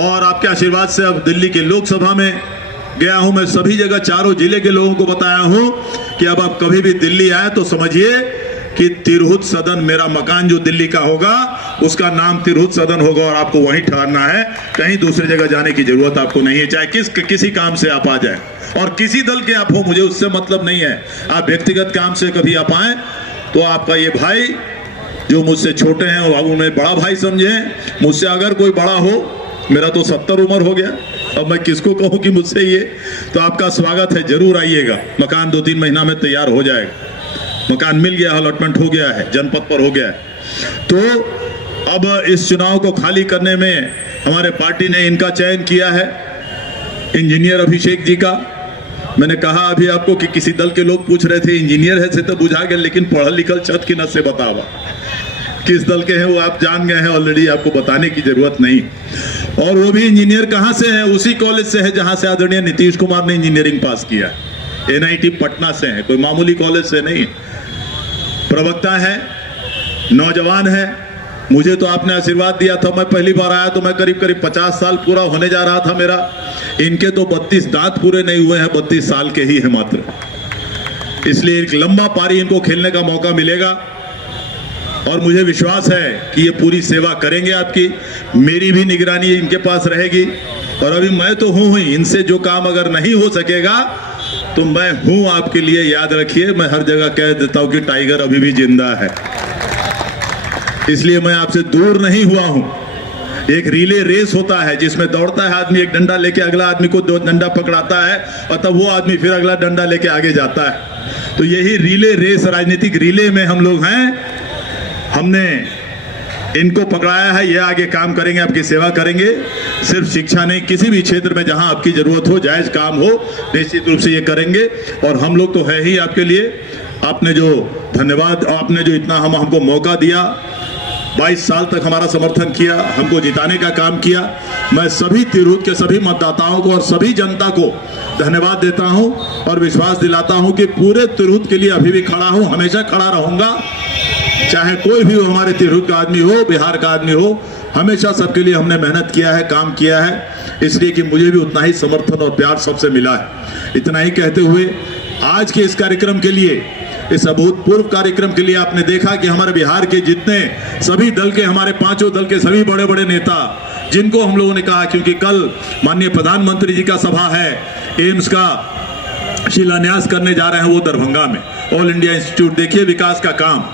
और आपके आशीर्वाद से अब दिल्ली के लोकसभा में गया हूं। मैं सभी जगह चारों जिले के लोगों को बताया हूं कि अब आप कभी भी दिल्ली आए तो समझिए कि तिरहुत सदन, मेरा मकान जो दिल्ली का होगा उसका नाम तिरहुत सदन होगा, और आपको वहीं ठहरना है, कहीं दूसरी जगह जाने की जरूरत आपको नहीं है। चाहे किसी काम से आप आ जाए और किसी दल के आप हो, मुझे उससे मतलब नहीं है। आप व्यक्तिगत काम से कभी आप आए तो आपका ये भाई जो मुझसे छोटे हैं और उन्हें बड़ा भाई समझें, मुझसे अगर कोई बड़ा हो, मेरा तो 70 उम्र हो गया, अब मैं किसको कहूं कि मुझसे ये, तो आपका स्वागत है, जरूर आइएगा। मकान 2-3 महीना में तैयार हो जाएगा। मकान मिल गया, अलॉटमेंट हो गया है, जनपद पर हो गया है। तो अब इस चुनाव को खाली करने में हमारे पार्टी ने इनका चयन किया है, इंजीनियर अभिषेक जी का। मैंने कहा अभी आपको कि किसी दल के लोग पूछ रहे थे इंजीनियर है से तो बुझा गया, लेकिन पढ़ल लिखल छत की नस से बतावा किस दल के हैं वो आप जान गए हैं ऑलरेडी, आपको बताने की जरूरत नहीं। और वो भी इंजीनियर कहां से है? उसी कॉलेज से है जहां से आदरणीय नीतीश कुमार ने इंजीनियरिंग पास किया। NIT पटना से है, कोई मामूली कॉलेज से नहीं। प्रवक्ता है, नौजवान है। मुझे तो आपने आशीर्वाद दिया था, मैं पहली बार आया तो मैं करीब 50 साल पूरा होने जा रहा था मेरा। इनके तो 32 दांत पूरे नहीं हुए हैं, 32 साल के ही है मात्र। इसलिए एक लंबा पारी इनको खेलने का मौका मिलेगा, और मुझे विश्वास है कि ये पूरी सेवा करेंगे आपकी। मेरी भी निगरानी इनके पास रहेगी। और अभी मैं तो हूं ही, इनसे जो काम अगर नहीं हो सकेगा तो मैं हूं आपके लिए, याद रखिए। मैं हर जगह कह देता हूं कि टाइगर अभी भी जिंदा है, इसलिए मैं आपसे दूर नहीं हुआ हूं। एक रिले रेस होता है जिसमें दौड़ता है आदमी, एक डंडा लेके अगला आदमी को 2 डंडा पकड़ाता है, और तब वो आदमी फिर अगला डंडा लेके आगे जाता है। तो यही रिले रेस, राजनीतिक रिले में हम लोग हैं। हमने इनको पकड़ाया है, ये आगे काम करेंगे, आपकी सेवा करेंगे। सिर्फ शिक्षा नहीं, किसी भी क्षेत्र में जहां आपकी जरूरत हो, जायज काम हो, निश्चित रूप से ये करेंगे। और हम लोग तो है ही आपके लिए। आपने जो धन्यवाद, आपने जो इतना हमको मौका दिया, 22 साल तक हमारा समर्थन किया, हमको जिताने का काम किया। मैं सभी तिरहुत के सभी मतदाताओं को और सभी जनता को धन्यवाद देता हूं, और विश्वास दिलाता हूं कि पूरे तिरहुत के लिए अभी भी खड़ा हूं, हमेशा खड़ा रहूंगा। चाहे कोई भी हो, हमारे तिरहुत का आदमी हो, बिहार का आदमी हो, हमेशा सबके लिए हमने मेहनत किया है, काम किया है। इसलिए कि मुझे भी उतना ही समर्थन और प्यार सबसे मिला है। इतना ही कहते हुए आज के इस कार्यक्रम के लिए, इस अभूतपूर्व कार्यक्रम के लिए आपने देखा कि हमारे बिहार के जितने सभी दल के, हमारे 5 दल के सभी बड़े बड़े नेता, जिनको हम लोगों ने कहा, क्योंकि कल माननीय प्रधानमंत्री जी का सभा है, एम्स का शिलान्यास करने जा रहे हैं वो दरभंगा में, ऑल इंडिया इंस्टीट्यूट। देखिए विकास का काम,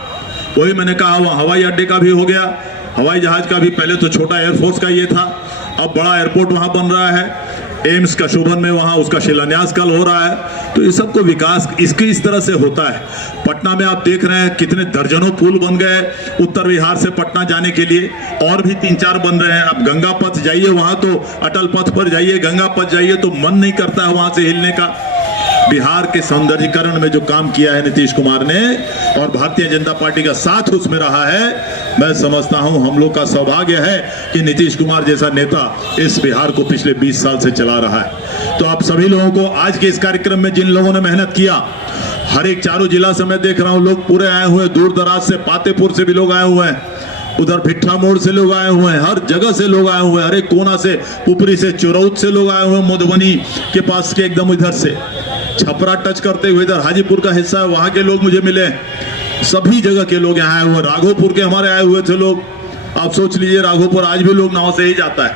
वही मैंने कहा, वहाँ हवाई अड्डे का भी हो गया, हवाई जहाज का भी। पहले तो छोटा एयरफोर्स का ये था, अब बड़ा एयरपोर्ट वहाँ बन रहा है। एम्स का शोभन में वहां उसका शिलान्यास कल हो रहा है। तो ये सबको विकास इसकी इस तरह से होता है। पटना में आप देख रहे हैं कितने दर्जनों पुल बन गए उत्तर बिहार से पटना जाने के लिए, और भी 3-4 बन रहे हैं। अब गंगा पथ जाइए, वहां तो अटल पथ पर जाइए, गंगा पथ जाइए तो मन नहीं करता है वहां से हिलने का। बिहार के सौंदर्यीकरण में जो काम किया है नीतीश कुमार ने, और भारतीय जनता पार्टी का साथ उसमें रहा है, मैं समझता हूं हम लोग का सौभाग्य है कि नीतीश कुमार जैसा नेता इस बिहार को पिछले 20 साल से चला रहा है। तो आप सभी लोगों को आज के इस कार्यक्रम में जिन लोगों ने मेहनत किया, हर एक चारों जिला से मैं देख रहा हूं लोग पूरे आए हुए, दूर दराज से, पातेपुर से भी लोग आए हुए हैं, उधर भिट्ठा मोड़ से लोग आए हुए हैं, हर जगह से लोग आए हुए हैं, हर एक कोना से, पुपरी से, चुरौत से लोग आए हुए हैं, मधुबनी के पास के एकदम इधर से, छपरा टच करते हुए इधर हाजीपुर का हिस्सा है, वहां के लोग मुझे मिले। सभी जगह के लोग यहाँ आए हुए, राघोपुर के हमारे आए हुए थे लोग। आप सोच लीजिए राघोपुर आज भी लोग नाव से ही जाता है।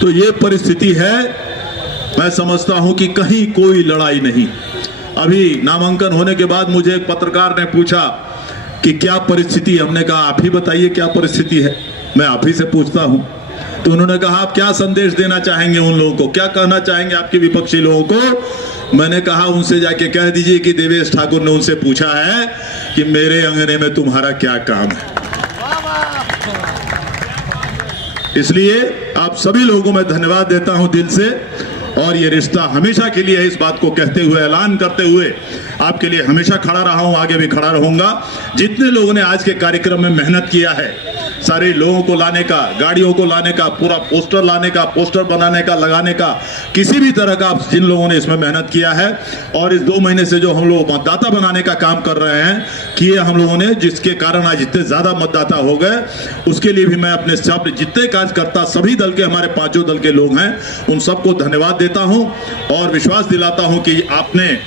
तो ये परिस्थिति है। मैं समझता हूं कि कहीं कोई लड़ाई नहीं। अभी नामांकन होने के बाद मुझे एक पत्रकार ने पूछा कि क्या परिस्थिति, हमने कहा आप ही बताइए क्या परिस्थिति है, मैं आप ही से पूछता हूं। तो उन्होंने कहा आप क्या संदेश देना चाहेंगे उन लोगों को, क्या कहना चाहेंगे आपके विपक्षी लोगों को। मैंने कहा उनसे जाके कह दीजिए कि देवेश ठाकुर ने उनसे पूछा है कि मेरे अंगने में तुम्हारा क्या काम है। इसलिए आप सभी लोगों को मैं धन्यवाद देता हूं दिल से, और ये रिश्ता हमेशा के लिए इस बात को कहते हुए, ऐलान करते हुए आपके लिए हमेशा खड़ा रहा हूं, आगे भी खड़ा रहूंगा। जितने लोगों ने आज के कार्यक्रम में मेहनत किया है, सारे लोगों को लाने का, गाड़ियों को लाने का, पूरा पोस्टर लाने का, पोस्टर बनाने का, लगाने का, किसी भी तरह का जिन लोगों ने इसमें मेहनत किया है, और इस 2 महीने से जो हम लोग मतदाता बनाने का काम कर रहे हैं, किए हम लोगों ने, जिसके कारण आज इतने ज्यादा मतदाता हो गए, उसके लिए भी मैं अपने सब जितने कार्यकर्ता, सभी दल के, हमारे 5 दल के लोग हैं, उन सबको धन्यवाद देता हूं और विश्वास दिलाता हूं कि आपने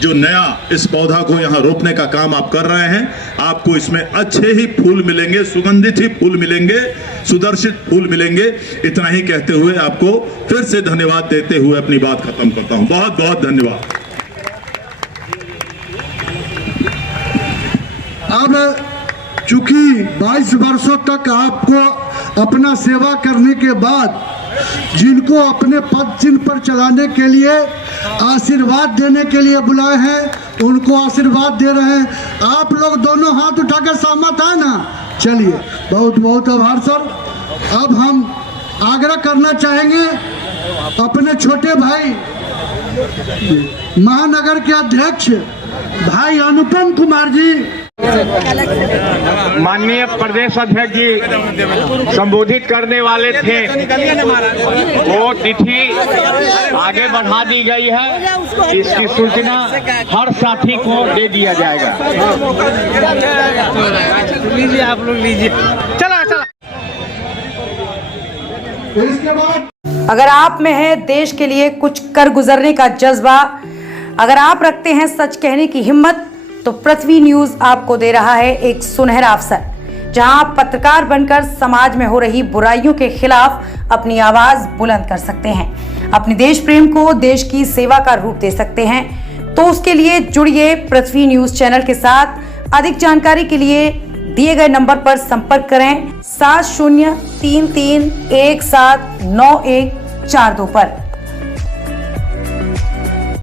जो नया इस पौधा को यहाँ रोपने का काम आप कर रहे हैं, आपको इसमें अच्छे ही फूल मिलेंगे, सुगंधित ही फूल मिलेंगे, सुदर्शित फूल मिलेंगे। इतना ही कहते हुए आपको फिर से धन्यवाद देते हुए अपनी बात खत्म करता हूं। बहुत बहुत धन्यवाद। अब चूंकि 22 वर्षों तक आपको अपना सेवा करने के बाद जिनको अपने पद चिन्ह पर चलाने के लिए, आशीर्वाद देने के लिए बुलाए हैं, उनको आशीर्वाद दे रहे हैं। आप लोग दोनों हाथ उठाकर सहमत है ना? चलिए, बहुत बहुत आभार सर। अब हम आग्रह करना चाहेंगे अपने छोटे भाई महानगर के अध्यक्ष भाई अनुपम कुमार जी, माननीय प्रदेश अध्यक्ष जी संबोधित करने वाले थे, वो तिथि आगे बढ़ा दी गई है। इसकी सूचना हर साथी को दे दिया जाएगा। लीजिए, आप लोग लीजिए। चला चला। इसके बाद अगर आप में है देश के लिए कुछ कर गुजरने का जज्बा, अगर आप रखते हैं सच कहने की हिम्मत, तो पृथ्वी न्यूज आपको दे रहा है एक सुनहरा अवसर, जहां आप पत्रकार बनकर समाज में हो रही बुराइयों के खिलाफ अपनी आवाज बुलंद कर सकते हैं, अपने देश प्रेम को देश की सेवा का रूप दे सकते हैं। तो उसके लिए जुड़िए पृथ्वी न्यूज चैनल के साथ। अधिक जानकारी के लिए दिए गए नंबर पर संपर्क करें 7033179142 पर।